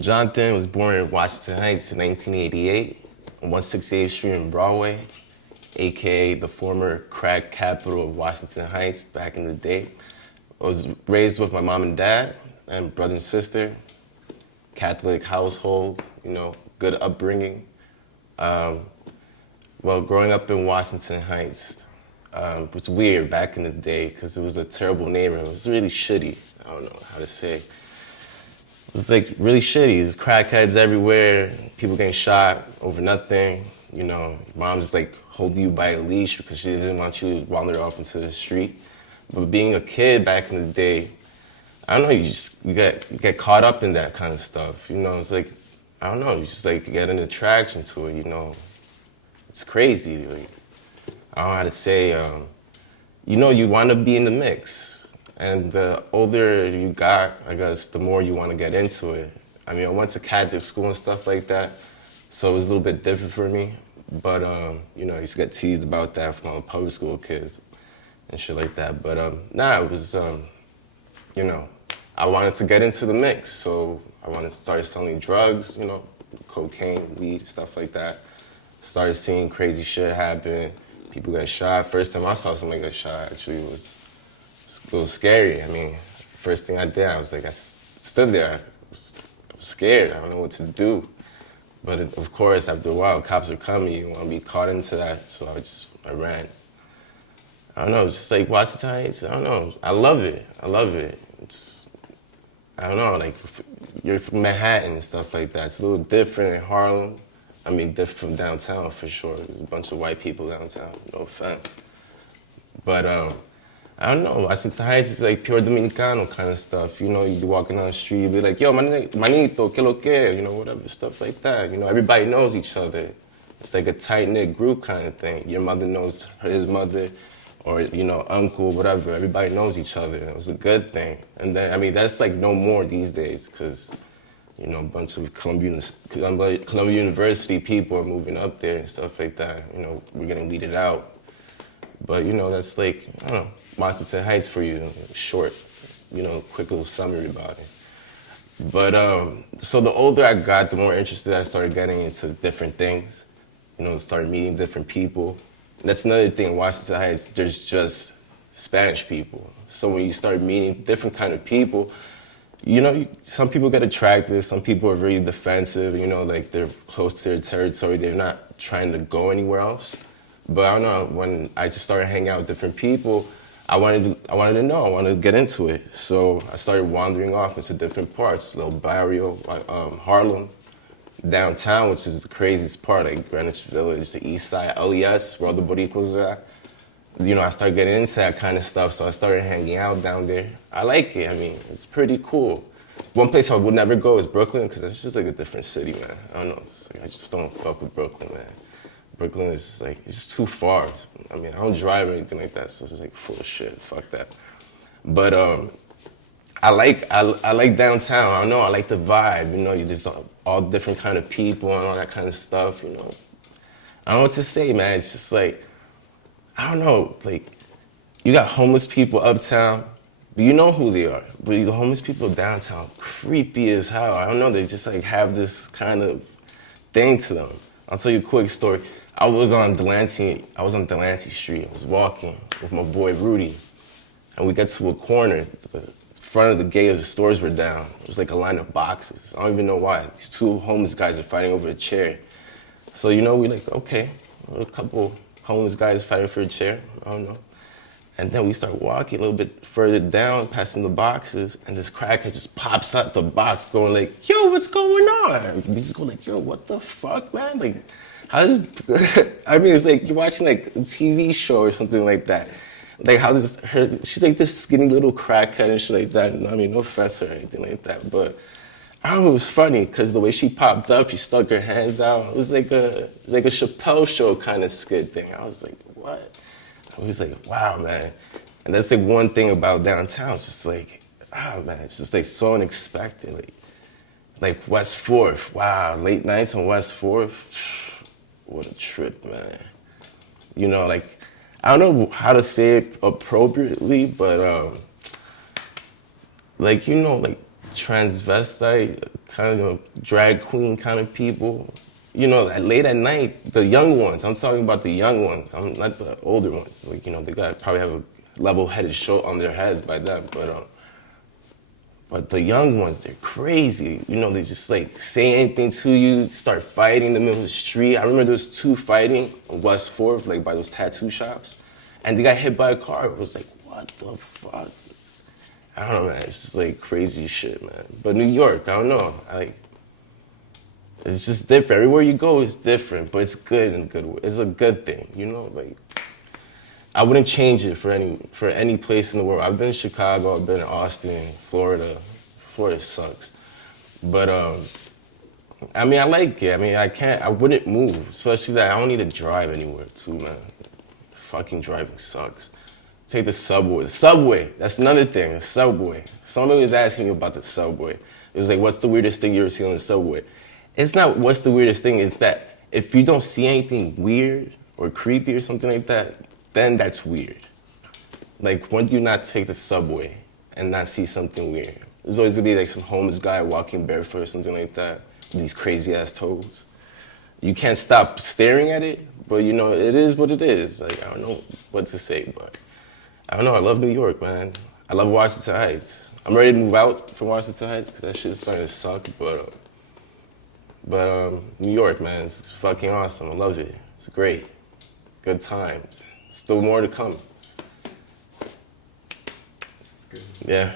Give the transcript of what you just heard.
Jonathan was born in Washington Heights in 1988 on 168th Street in Broadway, aka the former crack capital of Washington Heights back in the day. I was raised with my mom and dad and brother and sister, Catholic household, good upbringing. Well, growing up in Washington Heights was weird back in the day because it was a terrible neighborhood. It was really shitty. I don't know how to say it. It was like really shitty. There's crackheads everywhere, people getting shot over nothing. Your mom's like holding you by a leash because she doesn't want you to wander off into the street. But being a kid back in the day, I don't know, you get caught up in that kind of stuff. It's like, I don't know, you just like get an attraction to it, It's crazy. Like, I don't know how to say, you want to be in the mix. And the older you got, I guess, the more you want to get into it. I mean, I went to Catholic school and stuff like that, so it was a little bit different for me. But, I used to get teased about that from all the public school kids and shit like that. But, it was, I wanted to get into the mix, so I wanted to start selling drugs, cocaine, weed, stuff like that. Started seeing crazy shit happen. People get shot. First time I saw somebody get shot, actually, was a little scary. I mean, first thing I did, I was like, I stood there. I was scared. I don't know what to do. But of course, after a while, cops are coming. You want to be caught into that. So I ran. I don't know, it's just like Washington Heights. I don't know. I love it. I don't know, like, you're from Manhattan and stuff like that. It's a little different in Harlem. I mean, different from downtown for sure. There's a bunch of white people downtown, no offense. But I don't know, Washington Heights is like pure Dominicano kind of stuff. You'd be walking down the street, you'd be like, yo, manito, que lo que, whatever, stuff like that. Everybody knows each other. It's like a tight-knit group kind of thing. Your mother knows his mother, or, uncle, whatever. Everybody knows each other. It was a good thing. And then, I mean, that's like no more these days because, a bunch of Columbia University people are moving up there and stuff like that. We're getting weeded out. But, that's like, I don't know, Washington Heights for you, short, quick little summary about it. But, so the older I got, the more interested I started getting into different things, started meeting different people. That's another thing, Washington Heights, there's just Spanish people. So when you start meeting different kind of people, some people get attracted, some people are very defensive, like they're close to their territory, they're not trying to go anywhere else. But I don't know, when I just started hanging out with different people, I wanted to know, I wanted to get into it. So I started wandering off into different parts, little barrio, Harlem, downtown, which is the craziest part, like Greenwich Village, the East Side, LES, where all the Boricuas are at. I started getting into that kind of stuff, so I started hanging out down there. I like it. I mean, it's pretty cool. One place I would never go is Brooklyn, because it's just like a different city, man. I don't know. I just don't fuck with Brooklyn, man. Brooklyn is like, it's just too far. I mean, I don't drive or anything like that, so it's just like full of shit. Fuck that. But I like downtown. I don't know. I like the vibe. There's all different kind of people and all that kind of stuff. I don't know what to say, man. It's just like, I don't know. Like, you got homeless people uptown, but you know who they are. But the homeless people downtown, creepy as hell. I don't know. They just like have this kind of thing to them. I'll tell you a quick story. I was on Delancey Street. I was walking with my boy Rudy, and we got to a corner. The front of the gate of the stores were down. It was like a line of boxes. I don't even know why. These two homeless guys are fighting over a chair. So, we like, okay, a couple homeless guys fighting for a chair. I don't know. And then we start walking a little bit further down, passing the boxes, and this crackhead just pops out the box going like, yo, what's going on? We just go like, yo, what the fuck, man? Like, how does, I mean, it's like you're watching like a TV show or something like that. Like she's like this skinny little crackhead and shit like that. I mean, no offense or anything like that, but I don't know, it was funny because the way she popped up, she stuck her hands out. It was like a Chappelle show kind of skit thing. I was like, what? I was like, wow, man. And that's like one thing about downtown. It's just like, man, it's just like so unexpected. Like West 4th, wow, late nights on West 4th. What a trip, man. Like, I don't know how to say it appropriately, but like transvestite, kind of drag queen kind of people. You know, late at night, the young ones. I'm talking about the young ones. I'm not the older ones. Like, you know, they got probably have a level-headed show on their heads by then. But the young ones, they're crazy. You know, they just like say anything to you, start fighting in the middle of the street. I remember there was two fighting on West 4th, like by those tattoo shops, and they got hit by a car. It was like, what the fuck? I don't know, man. It's just like crazy shit, man. But New York, I don't know. It's just different. Everywhere you go is different, but it's good in good way. It's a good thing, you know. Like, I wouldn't change it for any place in the world. I've been in Chicago. I've been in Austin, Florida. Florida sucks, but I mean, I like it. I mean, I wouldn't move, especially that I don't need to drive anywhere too, man. Fucking driving sucks. Take the subway. The subway, that's another thing, the subway. Somebody was asking me about the subway. It was like, what's the weirdest thing you ever seen on the subway? It's not what's the weirdest thing, it's that if you don't see anything weird or creepy or something like that, then that's weird. Like, when do you not take the subway and not see something weird? There's always gonna be like some homeless guy walking barefoot or something like that, with these crazy ass toes. You can't stop staring at it, but you know, it is what it is. Like, I don't know what to say, but I don't know, I love New York, man. I love Washington Heights. I'm ready to move out from Washington Heights because that shit's starting to suck, but New York, man, it's fucking awesome. I love it. It's great. Good times. Still more to come. That's good. Yeah.